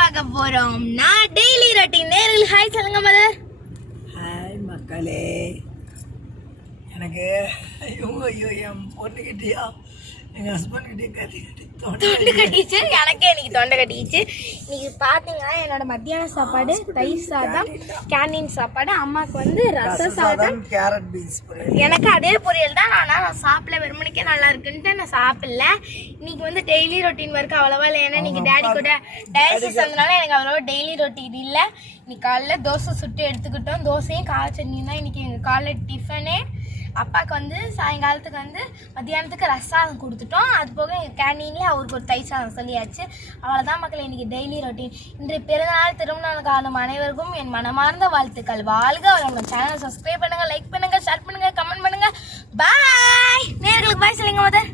பார்க்க போறோம்னா daily routine. நேரில் ஹாய் சொல்லுங்க மதர். ஹாய் மக்களே. எனக்கு என் பொண்ணுக்கிட்டயா எங்கள் ஹஸ்பண்ட் கிட்டே தொண்டை கட்டிச்சு. எனக்கே இன்னைக்கு தொண்டை கட்டிச்சு. இன்னைக்கு பார்த்தீங்கன்னா என்னோட மத்தியான சாப்பாடு தயிர் சாதம், கேண்டீன் சாப்பாடு. அம்மாவுக்கு வந்து ரச சாதம், கேரட் பீன்ஸ் பொரியல். எனக்கு அதே பொரியல் தான். நான் சாப்பிடல, வெறுமனைக்கே நல்லா இருக்குன்ட்டு நான் சாப்பிடல. இன்னைக்கு வந்து டெய்லி ரொட்டீன் ஒர்க் அவ்வளோவா இல்லை. ஏன்னா இன்னைக்கு டேடி கூட டயாலிசிஸ் வந்தனால எனக்கு அவ்வளோவா டெய்லி ரொட்டீன் இல்லை. இன்னைக்கு காலைல தோசை சுட்டு எடுத்துக்கிட்டோம். தோசையும் கார சட்னியும் தான் இன்னைக்கு எங்கள் காலைல டிஃபனே. அப்பாவுக்கு வந்து சாயங்காலத்துக்கு வந்து மத்தியானத்துக்கு ரசாதம் கொடுத்துட்டோம். அது போக எங்கள் கேண்டீன்லேயே அவருக்கு ஒரு தயிர் சாதம் சொல்லியாச்சு. அவ்வளோதான் மக்கள் இன்றைக்கி டெய்லி ரொட்டீன். இன்றைய பிறந்தநாள் திருமணம் காணும் அனைவருக்கும் என் மனமார்ந்த வாழ்த்துக்கள். வாழ்க வளமுடன். சேனலை சப்ஸ்கிரைப் பண்ணுங்கள், லைக் பண்ணுங்கள், ஷேர் பண்ணுங்கள், கமெண்ட் பண்ணுங்கள். பாய். நேர்களுக்கு பாய் சொல்லுங்க மதர்.